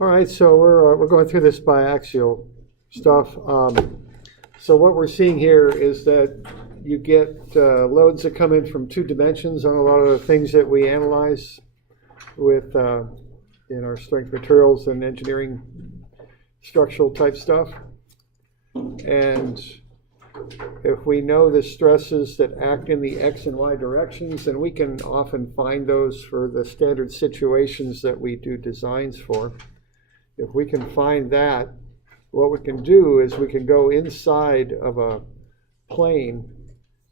All right, so we're going through this biaxial stuff. So what we're seeing here is that you get loads that come in from two dimensions on a lot of the things that we analyze with in our strength materials and engineering structural type stuff. And if we know the stresses that act in the X and Y directions, then we can often find those for the standard situations that we do designs for. If we can find that, what we can do is we can go inside of a plane,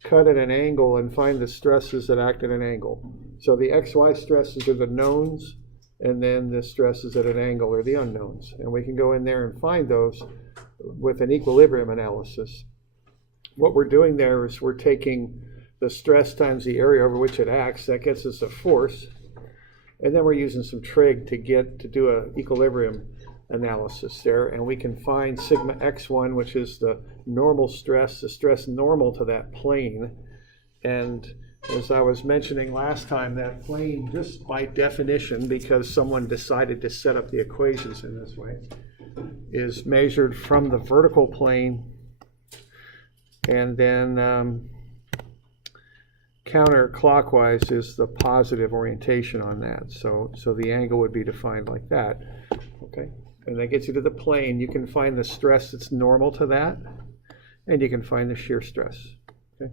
cut at an angle, and find the stresses that act at an angle. So the XY stresses are the knowns, and then the stresses at an angle are the unknowns. And we can go in there and find those with an equilibrium analysis. What we're doing there is we're taking the stress times the area over which it acts. That gets us a force. And then we're using some trig to do an equilibrium analysis there. And we can find sigma x1, which is the normal stress, the stress normal to that plane. And as I was mentioning last time, that plane, just by definition, because someone decided to set up the equations in this way, is measured from the vertical plane and then counterclockwise is the positive orientation on that. So the angle would be defined like that. Okay, and that gets you to the plane. You can find the stress that's normal to that, and you can find the shear stress. Okay,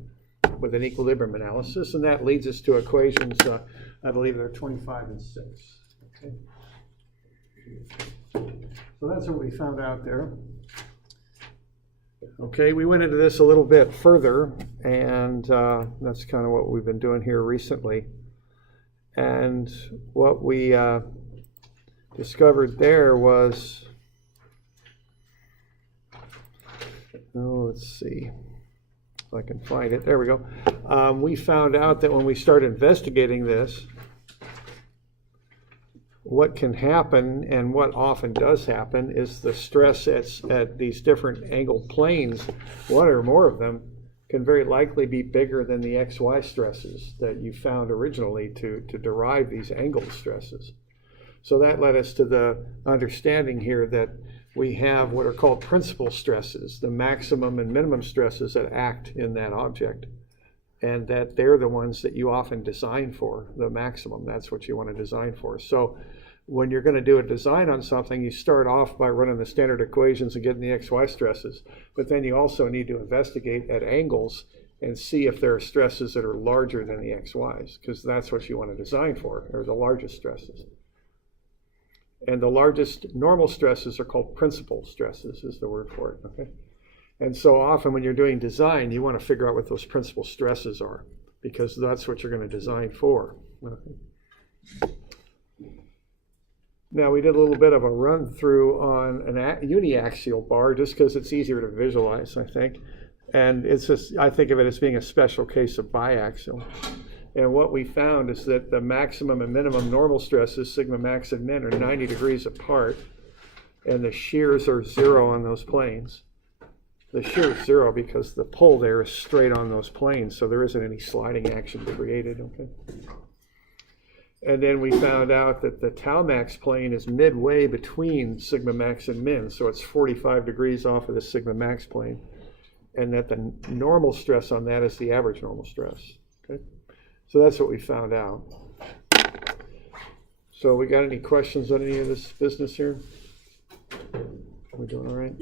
with an equilibrium analysis, and that leads us to equations. I believe they're 25 and 6. Okay, so that's what we found out there. Okay, we went into this a little bit further, and that's kind of what we've been doing here recently. And what we discovered there was, let's see if I can find it. There we go. We found out that when we start investigating this, what can happen, and what often does happen, is the stress at these different angled planes, one or more of them, can very likely be bigger than the XY stresses that you found originally to derive these angled stresses. So that led us to the understanding here that we have what are called principal stresses, the maximum and minimum stresses that act in that object, and that they're the ones that you often design for, the maximum. That's what you want to design for. So when you're going to do a design on something, you start off by running the standard equations and getting the XY stresses, but then you also need to investigate at angles and see if there are stresses that are larger than the XYs, because that's what you want to design for, or the largest stresses. And the largest normal stresses are called principal stresses, is the word for it. Okay. And so often when you're doing design, you want to figure out what those principal stresses are, because that's what you're going to design for. Okay. Now, we did a little bit of a run through on an uniaxial bar, just because it's easier to visualize, I think. And it's just, I think of it as being a special case of biaxial. And what we found is that the maximum and minimum normal stresses, sigma max and min, are 90 degrees apart, and the shears are 0 on those planes. The shear is 0 because the pull there is straight on those planes, so there isn't any sliding action created. Okay. And then we found out that the tau max plane is midway between sigma max and min, so it's 45 degrees off of the sigma max plane, and that the normal stress on that is the average normal stress. Okay, so that's what we found out. So we got any questions on any of this business here? Are we doing all right?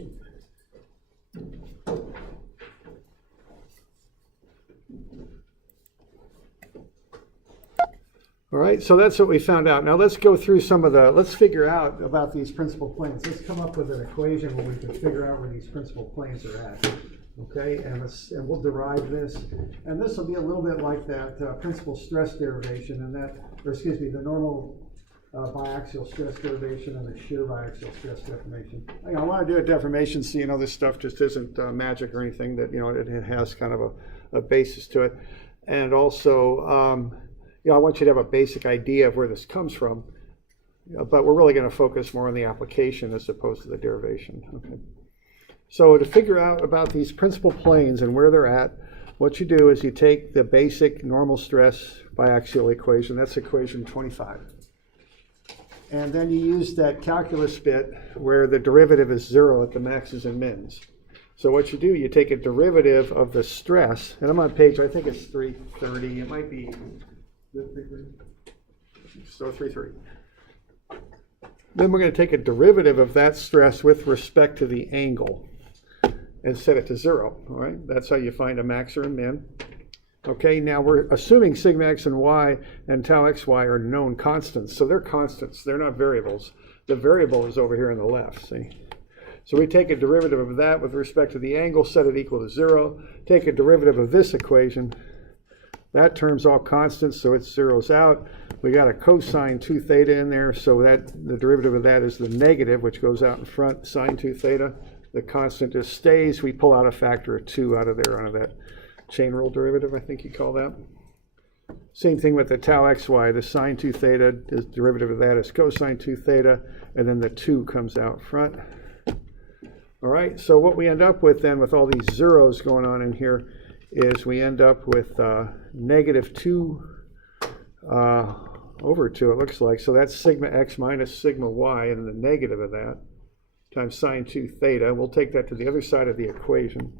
All right, so that's what we found out. Now let's go through let's figure out about these principal planes. Let's come up with an equation where we can figure out where these principal planes are at. Okay, and we'll derive this. And this will be a little bit like that principal stress derivation, and the normal biaxial stress derivation and the shear biaxial stress deformation. I want to do a deformation so you know this stuff just isn't magic or anything, that it has kind of a basis to it. And also, I want you to have a basic idea of where this comes from, but we're really going to focus more on the application as opposed to the derivation. Okay. So to figure out about these principal planes and where they're at, what you do is you take the basic normal stress biaxial equation. That's equation 25. And then you use that calculus bit where the derivative is 0 at the maxes and mins. So what you do, you take a derivative of the stress, and I'm on page, I think it's 330, it might be, so 330. Then we're going to take a derivative of that stress with respect to the angle and set it to 0, all right? That's how you find a max or a min. Okay, now we're assuming sigma x and y and tau xy are known constants. So they're constants, they're not variables. The variable is over here on the left, see? So we take a derivative of that with respect to the angle, set it equal to 0. Take a derivative of this equation. That term's all constants, so it zeroes out. We got a cosine 2 theta in there, so that the derivative of that is the negative, which goes out in front, sine 2 theta. The constant just stays. We pull out a factor of 2 out of there, out of that chain rule derivative, I think you call that. Same thing with the tau xy, the sine 2 theta, the derivative of that is cosine 2 theta, and then the 2 comes out front. All right, so what we end up with then with all these zeros going on in here is we end up with negative 2 over 2, it looks like. So that's sigma x minus sigma y, and the negative of that times sine 2 theta. We'll take that to the other side of the equation.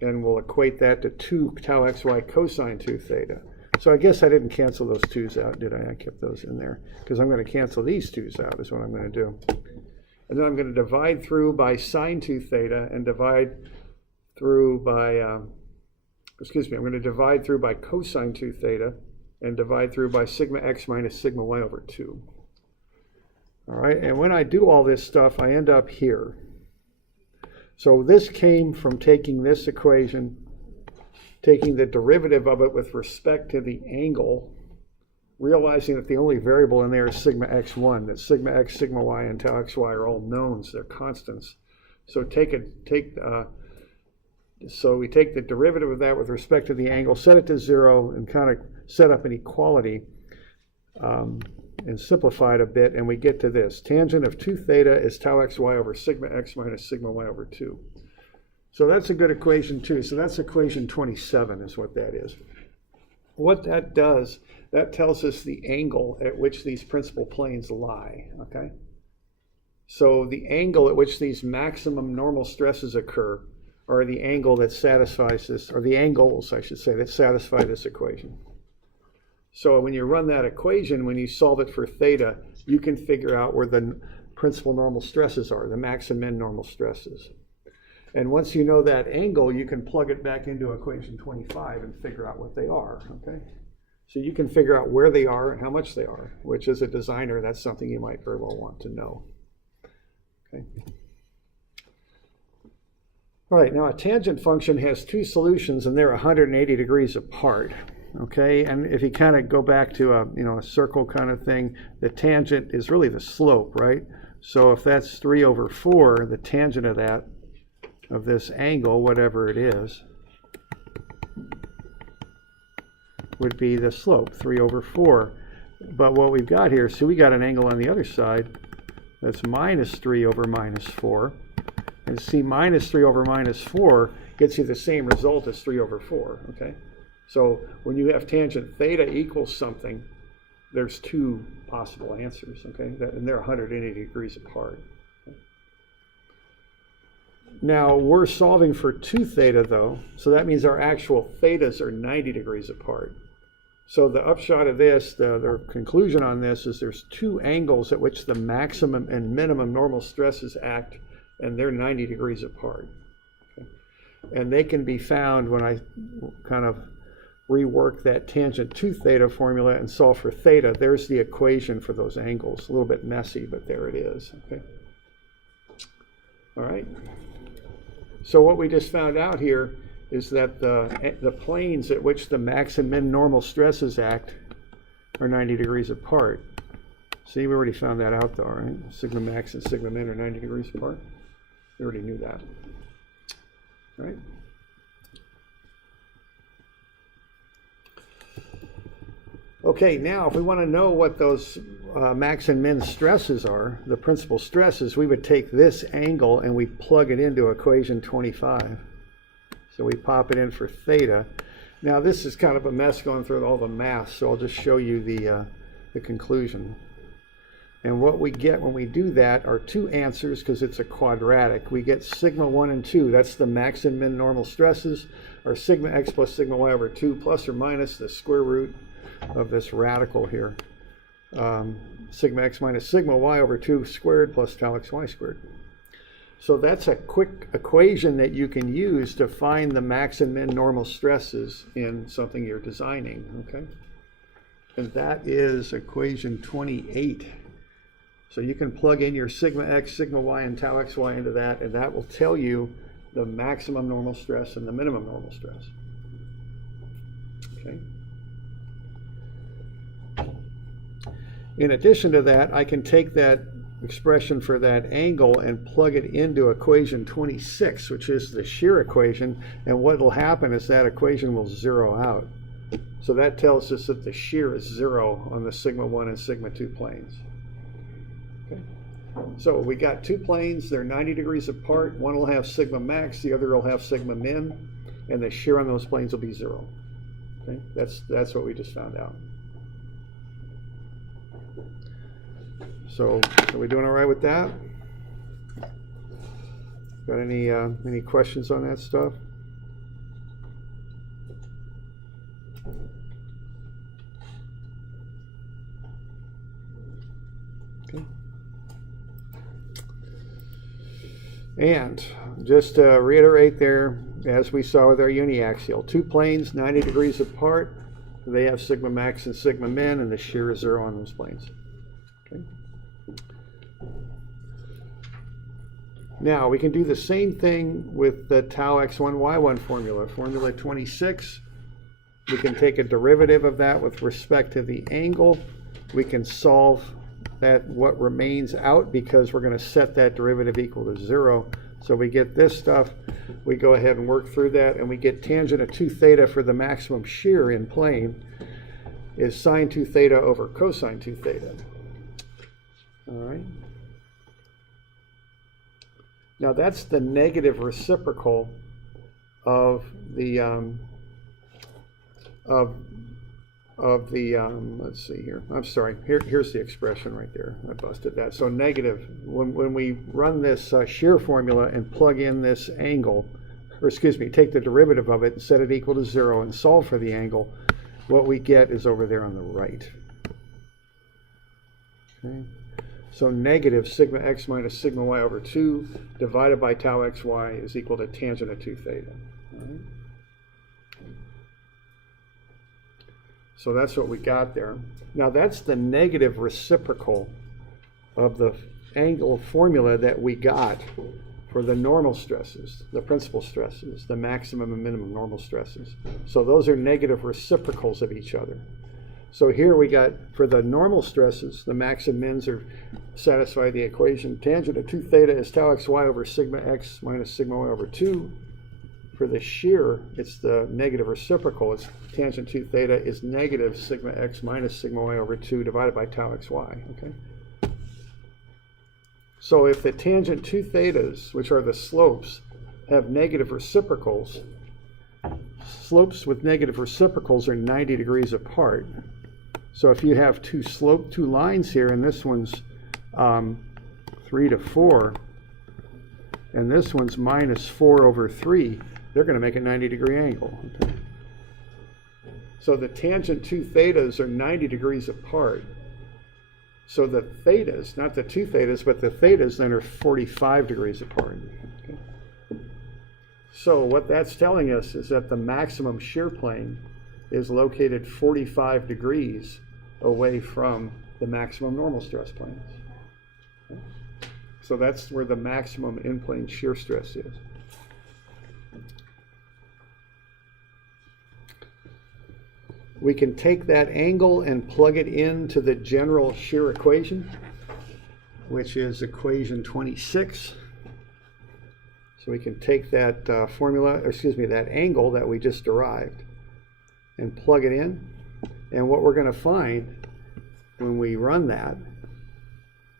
And we'll equate that to 2 tau xy cosine 2 theta. So I guess I didn't cancel those 2's out, did I? I kept those in there because I'm going to cancel these 2's out is what I'm going to do. And then I'm going to divide through by sine 2 theta and divide through by, I'm going to divide through by cosine 2 theta and divide through by sigma x minus sigma y over 2. All right, and when I do all this stuff, I end up here. So this came from taking this equation, taking the derivative of it with respect to the angle, realizing that the only variable in there is sigma x1, that sigma x, sigma y, and tau xy are all knowns, they're constants. So so we take the derivative of that with respect to the angle, set it to 0, and kind of set up an equality and simplify it a bit, and we get to this. Tangent of 2 theta is tau xy over sigma x minus sigma y over 2. So that's a good equation too. So that's equation 27 is what that is. What that does, that tells us the angle at which these principal planes lie, okay? So the angle at which these maximum normal stresses occur are the angle that satisfies this, or the angles, I should say, that satisfy this equation. So when you run that equation, when you solve it for theta, you can figure out where the principal normal stresses are, the max and min normal stresses. And once you know that angle, you can plug it back into equation 25 and figure out what they are, okay? So you can figure out where they are and how much they are, which as a designer, that's something you might very well want to know, okay? All right, now a tangent function has 2 solutions and they're 180 degrees apart. Okay, and if you kind of go back to a circle kind of thing, the tangent is really the slope, right? So if that's 3 over 4, the tangent of that, of this angle, whatever it is, would be the slope, 3 over 4. But what we've got here, so we got an angle on the other side that's minus 3 over minus 4. And see, minus 3 over minus 4 gets you the same result as 3 over 4, okay? So when you have tangent theta equals something, there's 2 possible answers, okay? And they're 180 degrees apart. Now we're solving for 2 theta though, so that means our actual thetas are 90 degrees apart. So the upshot of this, the conclusion on this is there's 2 angles at which the maximum and minimum normal stresses act, and they're 90 degrees apart. Okay? And they can be found when I kind of rework that tangent 2 theta formula and solve for theta. There's the equation for those angles. A little bit messy, but there it is. Okay. All right. So what we just found out here is that the planes at which the max and min normal stresses act are 90 degrees apart. See, we already found that out though, right? Sigma max and sigma min are 90 degrees apart. We already knew that. All right. Okay, now if we want to know what those max and min stresses are, the principal stresses, we would take this angle and we plug it into equation 25. So we pop it in for theta. Now this is kind of a mess going through all the math, so I'll just show you the conclusion. And what we get when we do that are two answers because it's a quadratic. We get sigma 1 and 2. That's the max and min normal stresses, or sigma x plus sigma y over 2 plus or minus the square root of this radical here. Sigma x minus sigma y over 2 squared plus tau xy squared. So that's a quick equation that you can use to find the max and min normal stresses in something you're designing, okay? And that is equation 28. So you can plug in your sigma x, sigma y, and tau xy into that, and that will tell you the maximum normal stress and the minimum normal stress. Okay. In addition to that, I can take that expression for that angle and plug it into equation 26, which is the shear equation, and what will happen is that equation will zero out. So that tells us that the shear is 0 on the sigma 1 and sigma 2 planes. Okay. So we got two planes, they're 90 degrees apart. One will have sigma max, the other will have sigma min, and the shear on those planes will be 0. Okay. That's what we just found out. So are we doing all right with that? Got any questions on that stuff? Okay. And just to reiterate there, as we saw with our uniaxial, two planes 90 degrees apart, they have sigma max and sigma min, and the shear is 0 on those planes. Okay. Now we can do the same thing with the tau x1 y1 formula, formula 26. We can take a derivative of that with respect to the angle. We can solve that what remains out because we're going to set that derivative equal to 0. So we get this stuff, we go ahead and work through that, and we get tangent of 2 theta for the maximum shear in plane is sine 2 theta over cosine 2 theta. All right. Now that's the negative reciprocal of the let's see here. I'm sorry. Here's the expression right there. I busted that. So negative. When we run this shear formula and plug in this angle, or excuse me, take the derivative of it and set it equal to 0 and solve for the angle, what we get is over there on the right. Okay. So negative sigma x minus sigma y over 2 divided by tau xy is equal to tangent of 2 theta. All right. So that's what we got there. Now that's the negative reciprocal of the angle formula that we got for the normal stresses, the principal stresses, the maximum and minimum normal stresses. So those are negative reciprocals of each other. So here we got, for the normal stresses, the max and mins are satisfy the equation. Tangent of 2 theta is tau xy over sigma x minus sigma y over 2. For the shear, it's the negative reciprocal. It's tangent 2 theta is negative sigma x minus sigma y over 2 divided by tau xy. Okay. So if the tangent 2 thetas, which are the slopes, have negative reciprocals, slopes with negative reciprocals are 90 degrees apart. So if you have two lines here, and this one's 3 to 4, and this one's minus 4 over 3, they're going to make a 90-degree angle. Okay. So the tangent 2 thetas are 90 degrees apart. So the thetas, not the 2 thetas, but the thetas then are 45 degrees apart. Okay. So what that's telling us is that the maximum shear plane is located 45 degrees away from the maximum normal stress planes. Okay. So that's where the maximum in-plane shear stress is. We can take that angle and plug it into the general shear equation, which is equation 26. So we can take that that angle that we just derived and plug it in. And what we're going to find when we run that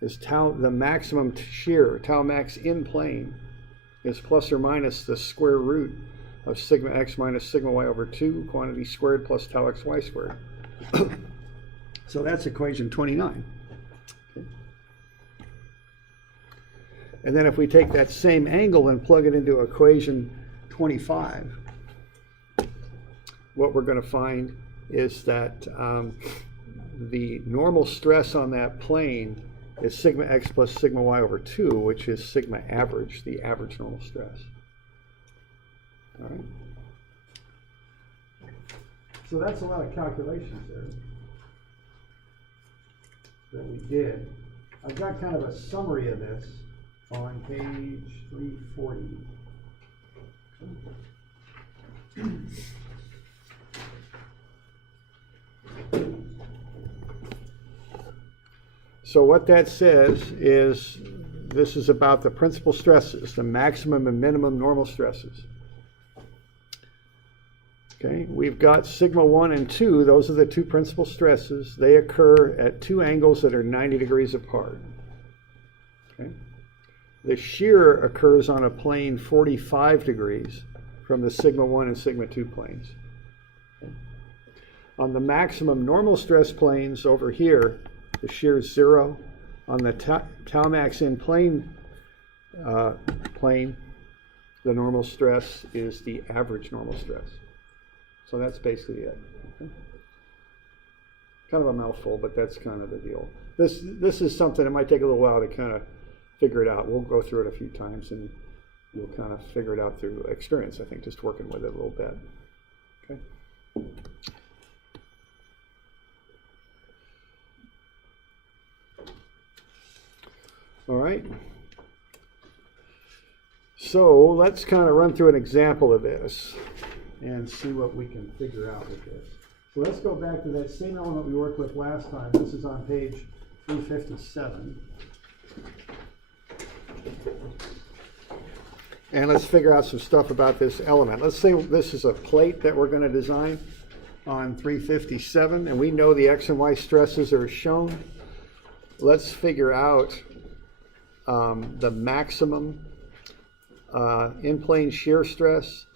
is the maximum shear, tau max in plane, is plus or minus the square root of sigma x minus sigma y over 2, quantity squared plus tau xy squared. So that's equation 29. Okay. And then if we take that same angle and plug it into equation 25, what we're going to find is that the normal stress on that plane is sigma x plus sigma y over 2, which is sigma average, the average normal stress. All right. So that's a lot of calculations there that we did. I've got kind of a summary of this on page 340. So what that says is this is about the principal stresses, the maximum and minimum normal stresses. Okay, we've got sigma 1 and 2, those are the two principal stresses. They occur at two angles that are 90 degrees apart. Okay. The shear occurs on a plane 45 degrees from the sigma 1 and sigma 2 planes. Okay. On the maximum normal stress planes over here, the shear is 0. On the tau max in plane, the normal stress is the average normal stress. So that's basically it. Okay. Kind of a mouthful, but that's kind of the deal. This is something that might take a little while to kind of figure it out. We'll go through it a few times and you'll kind of figure it out through experience, I think, just working with it a little bit. Okay. All right. So let's kind of run through an example of this and see what we can figure out with this. So let's go back to that same element we worked with last time. This is on page 357. And let's figure out some stuff about this element. Let's say this is a plate that we're going to design on 357, and we know the x and y stresses are shown. Let's figure out the maximum in-plane shear stress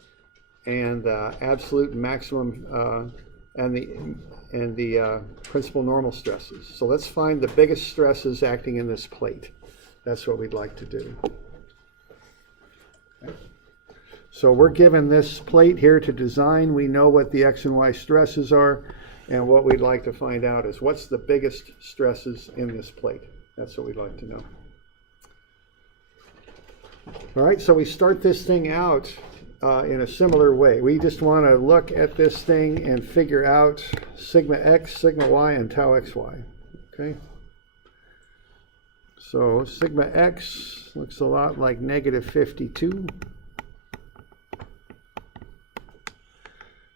and absolute maximum and the principal normal stresses. So let's find the biggest stresses acting in this plate. That's what we'd like to do. Okay. So we're given this plate here to design. We know what the x and y stresses are, and what we'd like to find out is what's the biggest stresses in this plate. That's what we'd like to know. All right, so we start this thing out in a similar way. We just want to look at this thing and figure out sigma x, sigma y, and tau xy. Okay. So sigma x looks a lot like negative 52.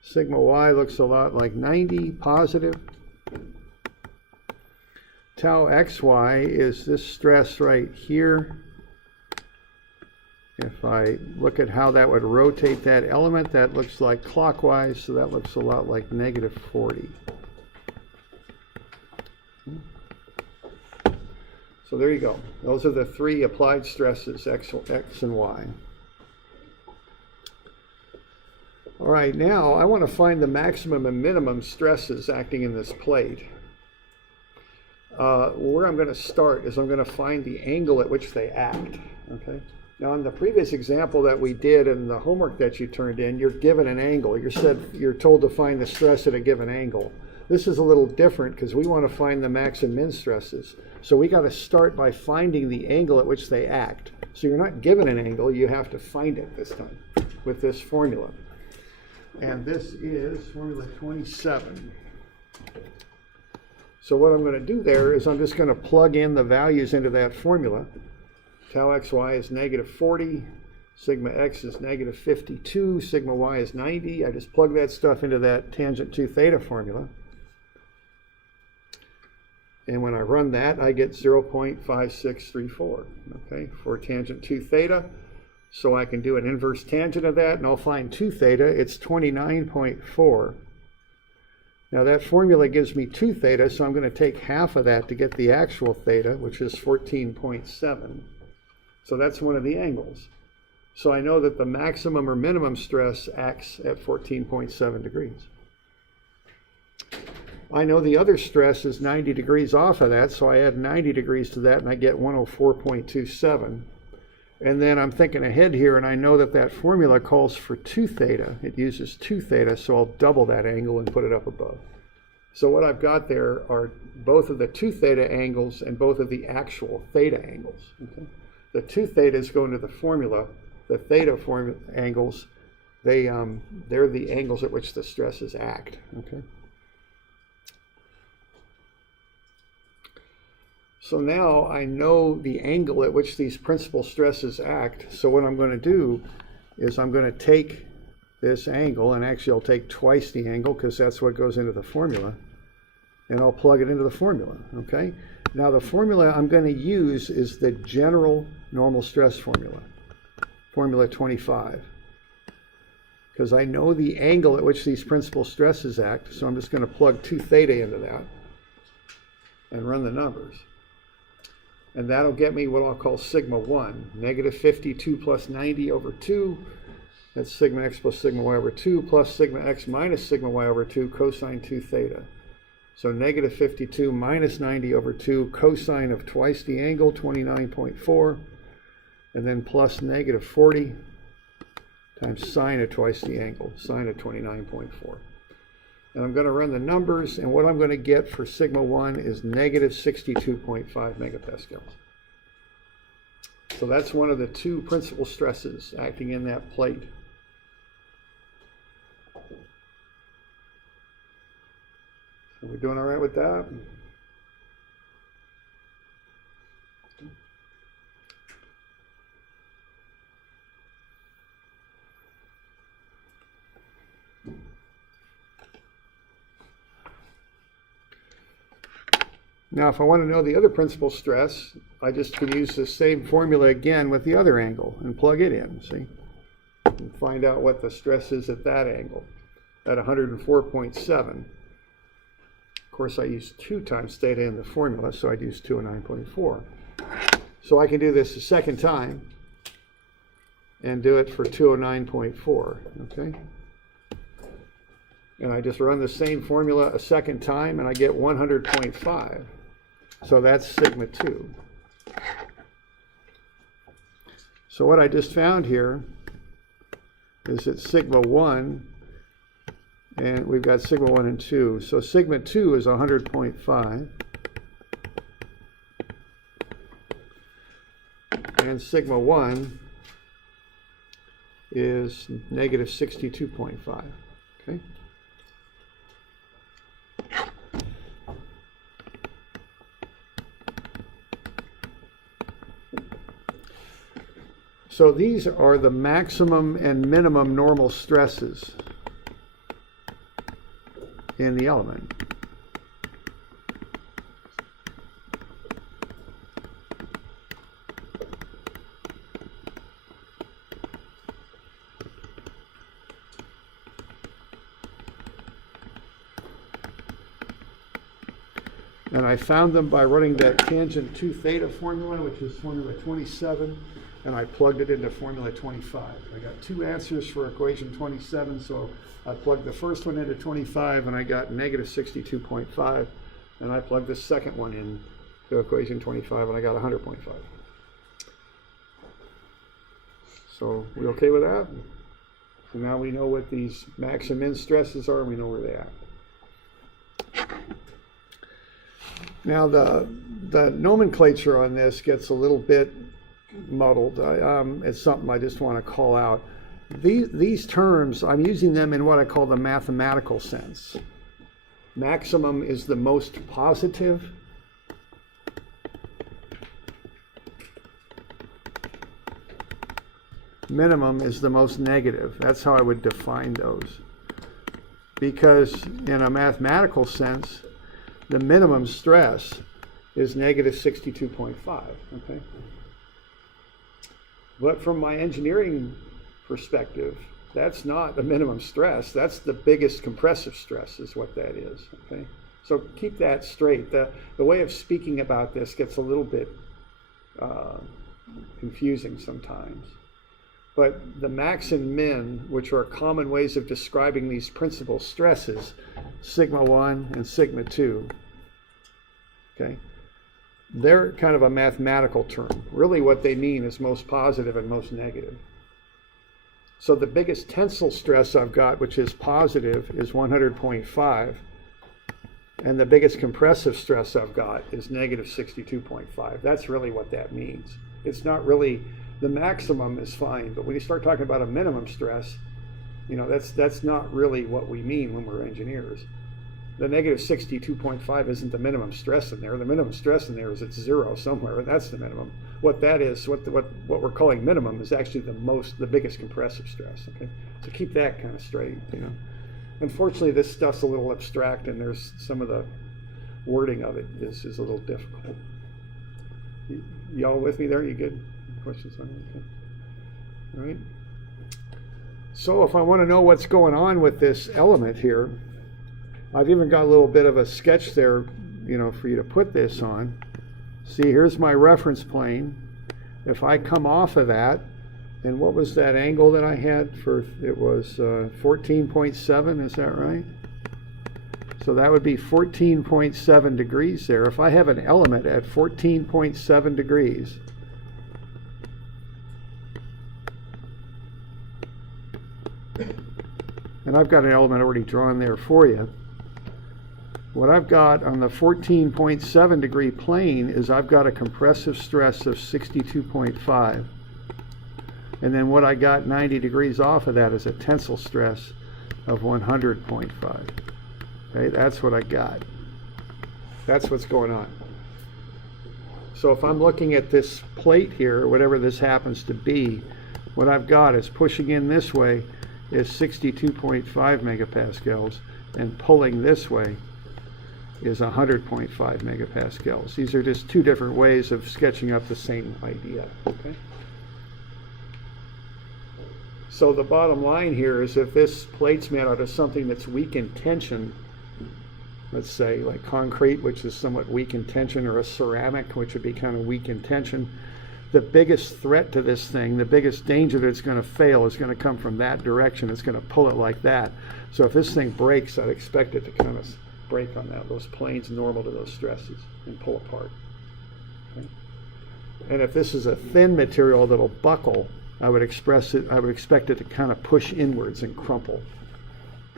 Sigma y looks a lot like 90, positive. Tau xy is this stress right here. If I look at how that would rotate that element, that looks like clockwise, so that looks a lot like negative 40. So there you go. Those are the three applied stresses, x and y. All right, now I want to find the maximum and minimum stresses acting in this plate. Where I'm going to start is I'm going to find the angle at which they act. Okay. Now, in the previous example that we did in the homework that you turned in, you're given an angle. You're told to find the stress at a given angle. This is a little different because we want to find the max and min stresses. So we got to start by finding the angle at which they act. So you're not given an angle, you have to find it this time with this formula. And this is formula 27. So what I'm going to do there is I'm just going to plug in the values into that formula. Tau xy is negative 40, sigma x is negative 52, sigma y is 90. I just plug that stuff into that tangent 2 theta formula. And when I run that, I get 0.5634, okay, for tangent 2 theta. So I can do an inverse tangent of that, and I'll find 2 theta. It's 29.4. Now that formula gives me 2 theta, so I'm going to take half of that to get the actual theta, which is 14.7. So that's one of the angles. So I know that the maximum or minimum stress acts at 14.7 degrees. I know the other stress is 90 degrees off of that, so I add 90 degrees to that and I get 104.27. And then I'm thinking ahead here, and I know that that formula calls for 2 theta. It uses 2 theta, so I'll double that angle and put it up above. So what I've got there are both of the 2 theta angles and both of the actual theta angles. Okay? The 2 thetas go into the formula. The theta angles, they're the angles at which the stresses act. Okay? So now I know the angle at which these principal stresses act. So what I'm going to do is I'm going to take this angle, and actually I'll take twice the angle because that's what goes into the formula, and I'll plug it into the formula. Okay? Now the formula I'm going to use is the general normal stress formula, formula 25, because I know the angle at which these principal stresses act. So I'm just going to plug 2 theta into that and run the numbers. And that'll get me what I'll call sigma 1, negative 52 plus 90 over 2. That's sigma x plus sigma y over 2 plus sigma x minus sigma y over 2 cosine 2 theta. So negative 52 minus 90 over 2 cosine of twice the angle, 29.4, and then plus negative 40 times sine of twice the angle, sine of 29.4. And I'm going to run the numbers, and what I'm going to get for sigma 1 is negative 62.5 megapascals. So that's one of the 2 principal stresses acting in that plate. So we're doing all right with that? Now, if I want to know the other principal stress, I just can use the same formula again with the other angle and plug it in, see? And find out what the stress is at that angle, at 104.7. Of course, I use 2 times theta in the formula, so I'd use 209.4. So I can do this a second time and do it for 209.4, okay? And I just run the same formula a second time, and I get 100.5. So that's sigma 2. So what I just found here is that sigma 1, and we've got sigma 1 and 2. So sigma 2 is 100.5. And sigma 1 is negative 62.5. Okay? So these are the maximum and minimum normal stresses in the element. And I found them by running that tangent 2 theta formula, which is formula 27. And I plugged it into formula 25. I got 2 answers for equation 27, so I plugged the first one into 25, and I got negative 62.5. And I plugged the second one into equation 25, and I got 100.5. So we okay with that? So now we know what these max and min stresses are, and we know where they are. Now the nomenclature on this gets a little bit muddled. It's something I just want to call out. These terms, I'm using them in what I call the mathematical sense. Maximum is the most positive. Minimum is the most negative. That's how I would define those. Because in a mathematical sense, the minimum stress is negative 62.5. Okay? But from my engineering perspective, that's not the minimum stress. That's the biggest compressive stress is what that is. Okay? So keep that straight. The way of speaking about this gets a little bit confusing sometimes. But the max and min, which are common ways of describing these principal stresses, sigma 1 and sigma 2, okay? they're kind of a mathematical term. Really what they mean is most positive and most negative. So the biggest tensile stress I've got, which is positive, is 100.5. And the biggest compressive stress I've got is negative 62.5. That's really what that means. It's not really, the maximum is fine, but when you start talking about a minimum stress, you know, that's not really what we mean when we're engineers. The negative 62.5 isn't the minimum stress in there. The minimum stress in there is at zero somewhere, and that's the minimum. What that is, what we're calling minimum is actually the biggest compressive stress. Okay, so keep that kind of straight. You know, unfortunately, this stuff's a little abstract, and there's some of the wording of it is a little difficult. Y'all with me there? You good? Questions on it? Okay. All right. So if I want to know what's going on with this element here, I've even got a little bit of a sketch there, you know, for you to put this on. See, here's my reference plane. If I come off of that, and what was that angle that I had for, it was 14.7, is that right? So that would be 14.7 degrees there. If I have an element at 14.7 degrees, and I've got an element already drawn there for you. What I've got on the 14.7 degree plane is I've got a compressive stress of 62.5. And then what I got 90 degrees off of that is a tensile stress of 100.5. Okay, that's what I got. That's what's going on. So if I'm looking at this plate here, whatever this happens to be, what I've got is pushing in this way is 62.5 megapascals, and pulling this way is 100.5 megapascals. These are just two different ways of sketching up the same idea. Okay? So the bottom line here is if this plate's made out of something that's weak in tension, let's say like concrete, which is somewhat weak in tension, or a ceramic, which would be kind of weak in tension, the biggest threat to this thing, the biggest danger that it's going to fail is going to come from that direction. It's going to pull it like that. So if this thing breaks, I'd expect it to kind of break on that, those planes normal to those stresses, and pull apart. Okay? And if this is a thin material that'll buckle, I would expect it to kind of push inwards and crumple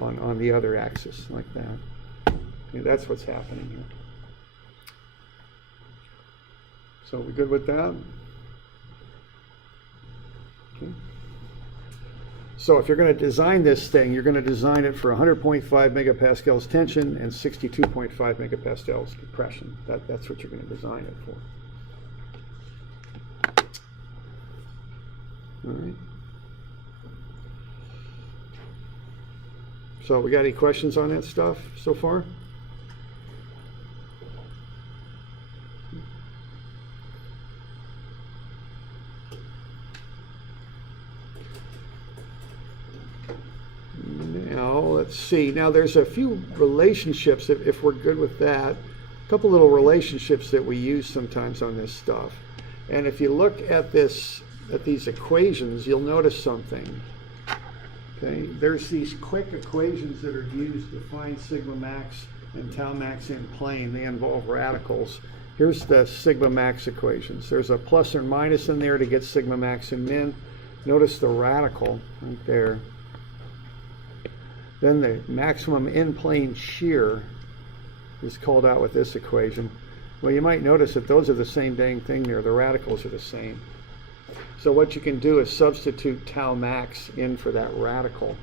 on the other axis like that. Okay, that's what's happening here. So we good with that? Okay. So if you're going to design this thing, you're going to design it for 100.5 megapascals tension and 62.5 megapascals compression. That's what you're going to design it for. All right. So we got any questions on that stuff so far? Now, let's see. Now, there's a few relationships, if we're good with that, a couple little relationships that we use sometimes on this stuff. And if you look at these equations, you'll notice something. Okay, there's these quick equations that are used to find sigma max and tau max in plane. They involve radicals. Here's the sigma max equations. There's a plus or minus in there to get sigma max and min. Notice the radical right there. Then the maximum in-plane shear is called out with this equation. Well, you might notice that those are the same dang thing there. The radicals are the same. So what you can do is substitute tau max in for that radical,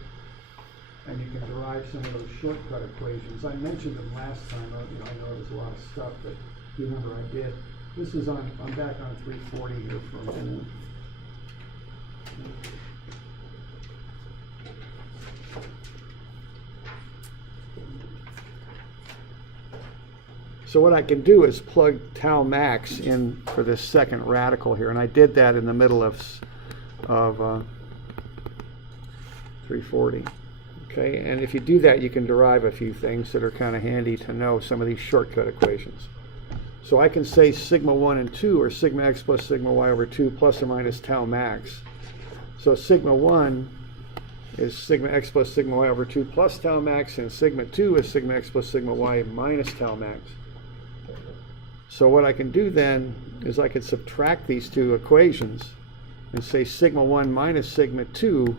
and you can derive some of those shortcut equations. I mentioned them last time. I know there's a lot of stuff, but you remember I did. This is I'm back on 340 here for a minute. So what I can do is plug tau max in for this second radical here, and I did that in the middle of 340. Okay, and if you do that, you can derive a few things that are kind of handy to know, some of these shortcut equations. So I can say sigma 1 and 2 are sigma x plus sigma y over 2 plus or minus tau max. So sigma 1 is sigma x plus sigma y over 2 plus tau max, and sigma 2 is sigma x plus sigma y minus tau max. So what I can do then is I can subtract these two equations and say sigma 1 minus sigma 2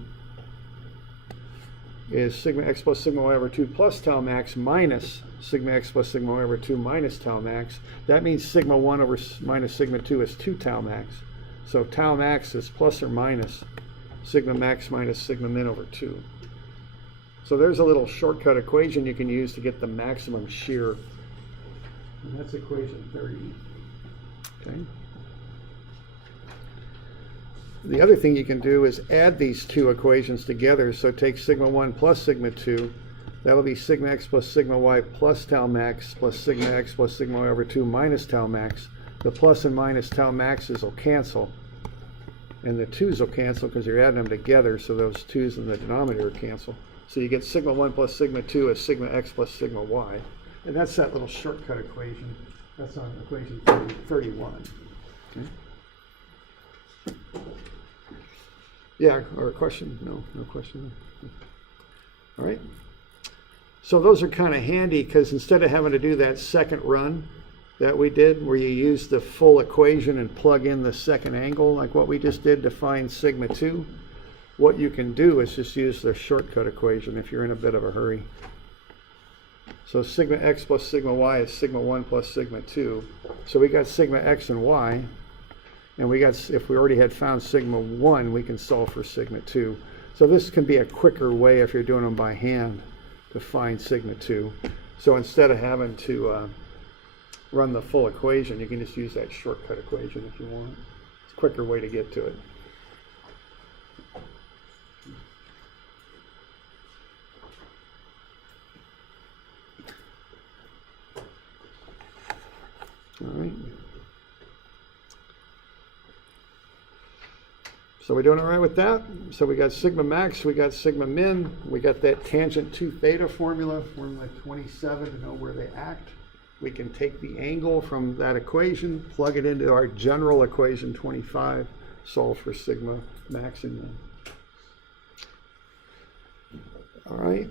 is sigma x plus sigma y over 2 plus tau max minus sigma x plus sigma y over 2 minus tau max. That means sigma 1 over minus sigma 2 is 2 tau max. So tau max is plus or minus sigma max minus sigma min over 2. So there's a little shortcut equation you can use to get the maximum shear. And that's equation 30. Okay. The other thing you can do is add these two equations together. So take sigma 1 plus sigma 2. That'll be sigma x plus sigma y plus tau max plus sigma x plus sigma y over 2 minus tau max. The plus and minus tau maxes will cancel. And the 2's will cancel because you're adding them together, so those 2's in the denominator cancel. So you get sigma 1 plus sigma 2 as sigma x plus sigma y. And that's that little shortcut equation. That's on equation 31. Okay. Yeah, or a question? No, no question. All right. So those are kind of handy because instead of having to do that second run that we did where you use the full equation and plug in the second angle like what we just did to find sigma 2, what you can do is just use the shortcut equation if you're in a bit of a hurry. So sigma x plus sigma y is sigma 1 plus sigma 2. So we got sigma x and y. And we got, if we already had found sigma 1, we can solve for sigma 2. So this can be a quicker way if you're doing them by hand to find sigma 2. So instead of having to run the full equation, you can just use that shortcut equation if you want. It's a quicker way to get to it. All right. So we're doing all right with that. So we got sigma max, we got sigma min, we got that tangent 2 theta formula, formula 27 to know where they act. We can take the angle from that equation, plug it into our general equation 25, solve for sigma max and min. All right.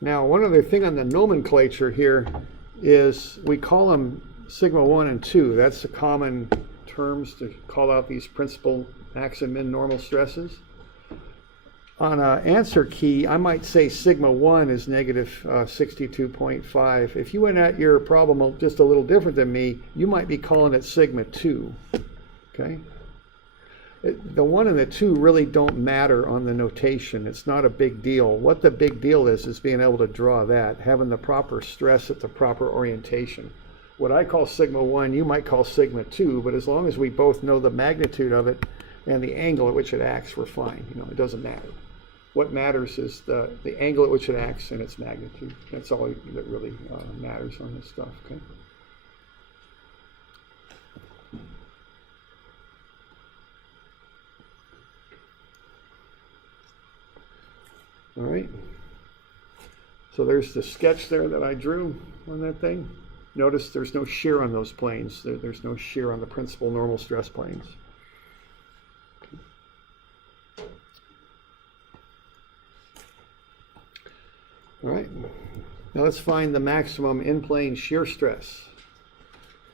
Now, one other thing on the nomenclature here is we call them sigma 1 and 2. That's the common terms to call out these principal max and min normal stresses. On an answer key, I might say sigma 1 is negative 62.5. If you went at your problem just a little different than me, you might be calling it sigma 2. Okay? The 1 and the 2 really don't matter on the notation. It's not a big deal. What the big deal is being able to draw that, having the proper stress at the proper orientation. What I call sigma 1, you might call sigma 2, but as long as we both know the magnitude of it and the angle at which it acts, we're fine. You know, it doesn't matter. What matters is the angle at which it acts and its magnitude. That's all that really matters on this stuff. Okay. All right. So there's the sketch there that I drew on that thing. Notice there's no shear on those planes. There's no shear on the principal normal stress planes. All right. Now let's find the maximum in-plane shear stress.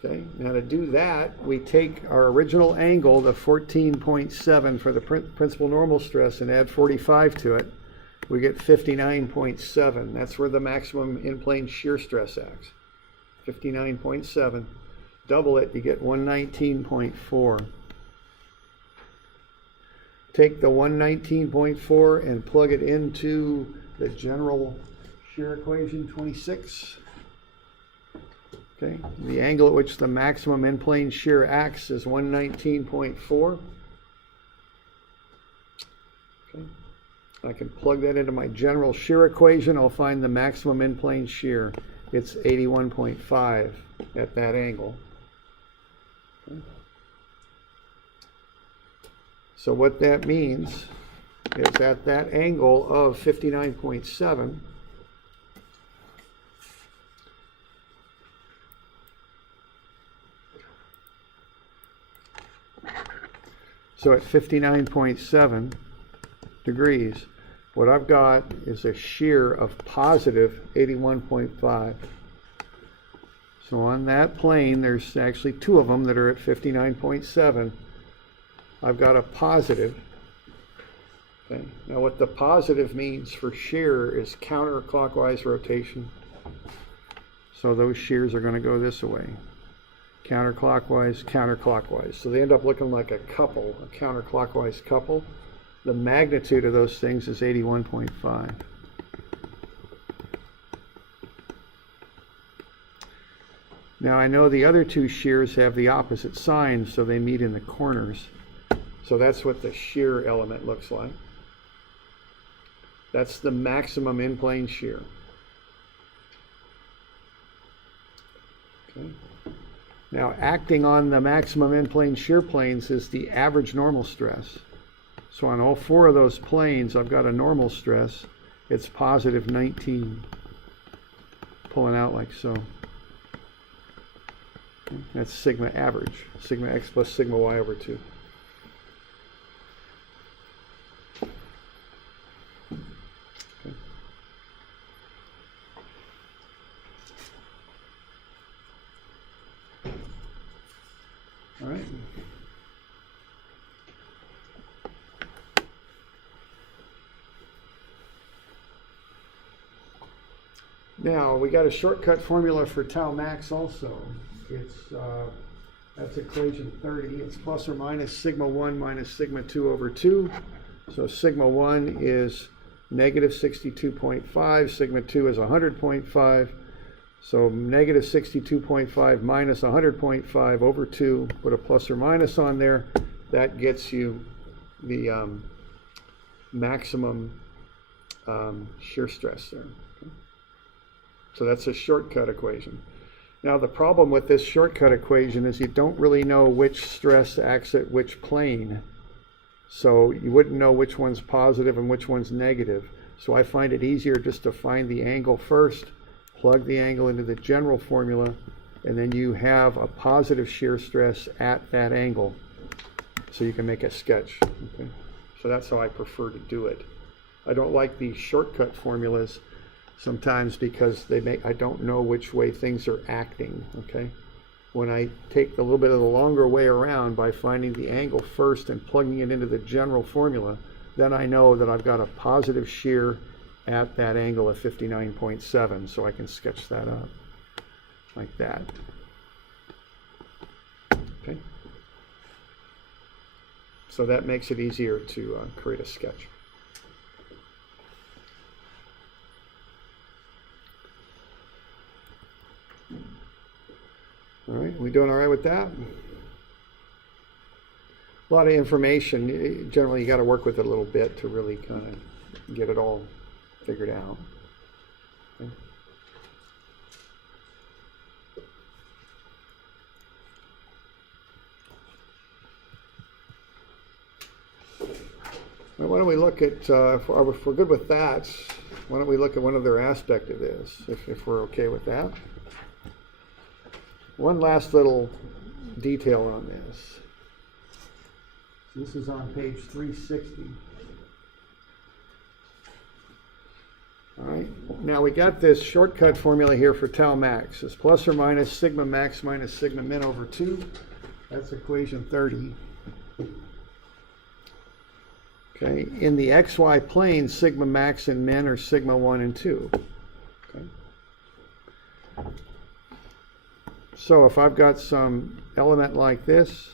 Okay. Now to do that, we take our original angle, the 14.7 for the principal normal stress, and add 45 to it. We get 59.7. That's where the maximum in-plane shear stress acts. 59.7. Double it, you get 119.4. Take the 119.4 and plug it into the general shear equation 26. Okay, the angle at which the maximum in-plane shear acts is 119.4. Okay. I can plug that into my general shear equation. I'll find the maximum in-plane shear. It's 81.5 at that angle. Okay. So what that means is at that angle of 59.7, so at 59.7 degrees, what I've got is a shear of positive 81.5. So on that plane, there's actually two of them that are at 59.7. I've got a positive. Okay. Now what the positive means for shear is counterclockwise rotation. So those shears are going to go this way. Counterclockwise, counterclockwise. So they end up looking like a couple, a counterclockwise couple. The magnitude of those things is 81.5. Now I know the other two shears have the opposite signs, so they meet in the corners. So that's what the shear element looks like. That's the maximum in-plane shear. Okay. Now acting on the maximum in-plane shear planes is the average normal stress. So on all four of those planes, I've got a normal stress. It's positive 19, pulling out like so. That's sigma average, sigma x plus sigma y over 2. Okay. All right. Now we got a shortcut formula for tau max also. It's that's equation 30. It's plus or minus sigma 1 minus sigma 2 over 2. So sigma 1 is negative 62.5. Sigma 2 is 100.5. So negative 62.5 minus 100.5 over 2. Put a plus or minus on there. That gets you the maximum shear stress there. Okay. So that's a shortcut equation. Now the problem with this shortcut equation is you don't really know which stress acts at which plane. So you wouldn't know which one's positive and which one's negative. So I find it easier just to find the angle first, plug the angle into the general formula, and then you have a positive shear stress at that angle. So you can make a sketch. Okay? So that's how I prefer to do it. I don't like these shortcut formulas sometimes because I don't know which way things are acting, okay? When I take a little bit of the longer way around by finding the angle first and plugging it into the general formula, then I know that I've got a positive shear at that angle of 59.7, so I can sketch that up like that. Okay? So that makes it easier to create a sketch. All right, we doing all right with that? A lot of information. Generally, you got to work with it a little bit to really kind of get it all figured out. Okay. Well, why don't we look at, if we're good with that, why don't we look at one other aspect of this, if we're okay with that? One last little detail on this. This is on page 360. All right. Now we got this shortcut formula here for tau max. It's plus or minus sigma max minus sigma min over 2. That's equation 30. Okay. In the xy plane, sigma max and min are sigma 1 and 2. Okay. So if I've got some element like this,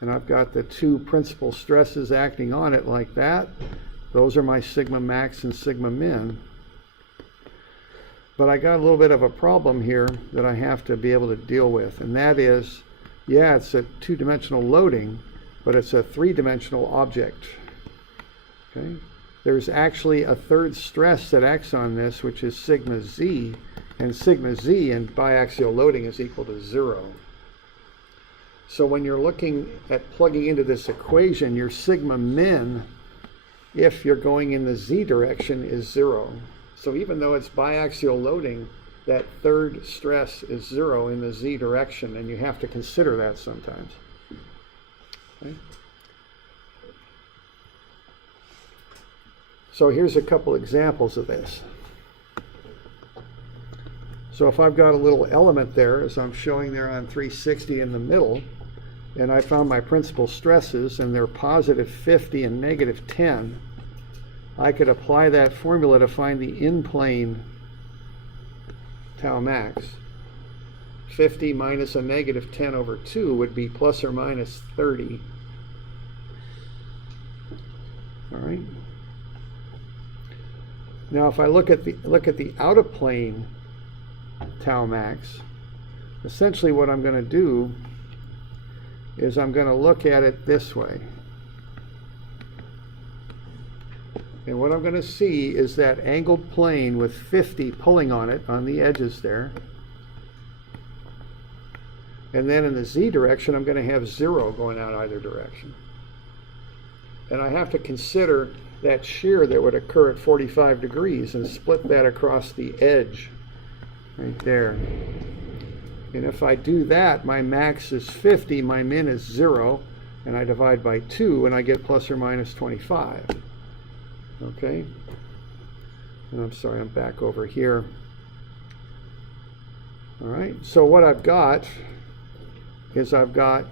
and I've got the two principal stresses acting on it like that, those are my sigma max and sigma min. But I got a little bit of a problem here that I have to be able to deal with, and that is, yeah, it's a two-dimensional loading, but it's a three-dimensional object. Okay? There's actually a third stress that acts on this, which is sigma z, and sigma z in biaxial loading is equal to 0. So when you're looking at plugging into this equation, your sigma min, if you're going in the z direction, is 0. So even though it's biaxial loading, that third stress is 0 in the z direction, and you have to consider that sometimes. Okay. So here's a couple examples of this. So if I've got a little element there, as I'm showing there on 360 in the middle, and I found my principal stresses, and they're positive 50 and negative 10, I could apply that formula to find the in-plane tau max. 50 minus a negative 10 over 2 would be plus or minus 30. All right. Now if I look at the out of plane tau max, essentially what I'm going to do is I'm going to look at it this way. And what I'm going to see is that angled plane with 50 pulling on it on the edges there. And then in the z direction, I'm going to have 0 going out either direction. And I have to consider that shear that would occur at 45 degrees and split that across the edge right there. And if I do that, my max is 50, my min is 0, and I divide by 2, and I get plus or minus 25. Okay? And I'm sorry, I'm back over here. All right, so what I've got is I've got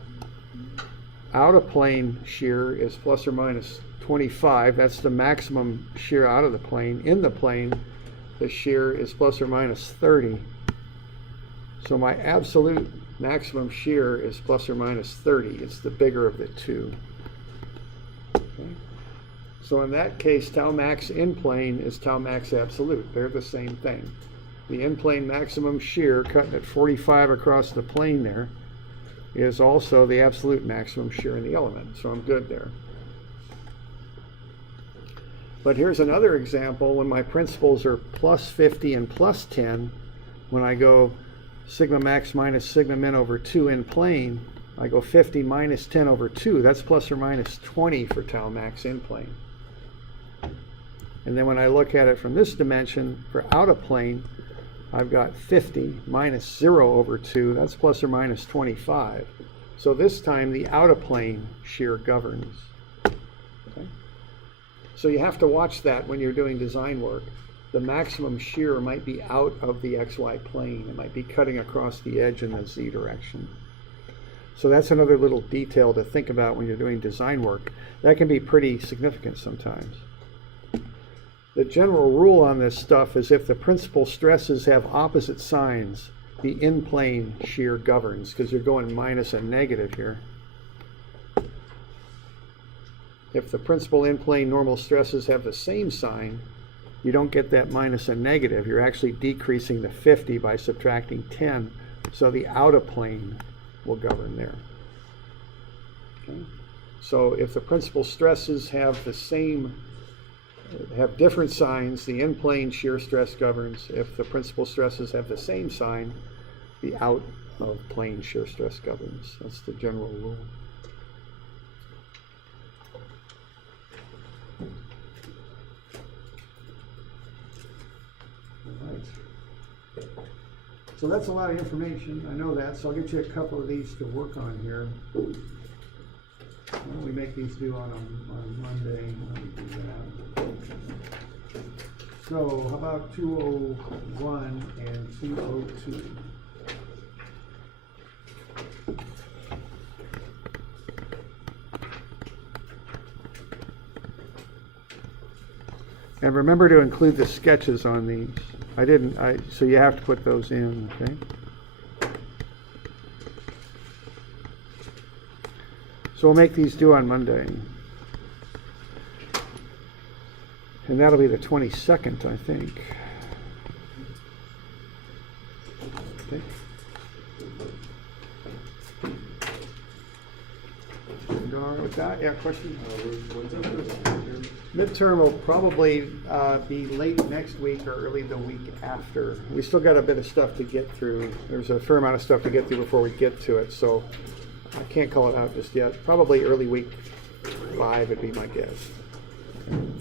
out of plane shear is plus or minus 25. That's the maximum shear out of the plane. In the plane, the shear is plus or minus 30. So my absolute maximum shear is plus or minus 30. It's the bigger of the two. Okay. So in that case, tau max in plane is tau max absolute. They're the same thing. The in plane maximum shear cutting at 45 across the plane there is also the absolute maximum shear in the element. So I'm good there. But here's another example when my principles are plus 50 and plus 10. When I go sigma max minus sigma min over 2 in plane, I go 50 minus 10 over 2. That's plus or minus 20 for tau max in plane. And then when I look at it from this dimension for out of plane, I've got 50 minus 0 over 2. That's plus or minus 25. So this time the out of plane shear governs. Okay? So you have to watch that when you're doing design work. The maximum shear might be out of the XY plane. It might be cutting across the edge in the Z direction. So that's another little detail to think about when you're doing design work. That can be pretty significant sometimes. The general rule on this stuff is if the principal stresses have opposite signs, the in-plane shear governs, because you're going minus and negative here. If the principal in-plane normal stresses have the same sign, you don't get that minus and negative. You're actually decreasing the 50 by subtracting 10, so the out-of-plane will govern there. Okay? So if the principal stresses have different signs, the in-plane shear stress governs. If the principal stresses have the same sign, the out-of-plane shear stress governs. That's the general rule. All right. So that's a lot of information. I know that. So I'll get you a couple of these to work on here. Why don't we make these due on Monday? Let me do that. So how about 201 and 202? And remember to include the sketches on these. So you have to put those in, okay? So we'll make these due on Monday. And that'll be the 22nd, I think. Okay. You all right with that? Yeah, question? Midterm will probably be late next week or early the week after. We still got a bit of stuff to get through. There's a fair amount of stuff to get through before we get to it, so I can't call it out just yet. Probably early week 5 would be my guess. Okay.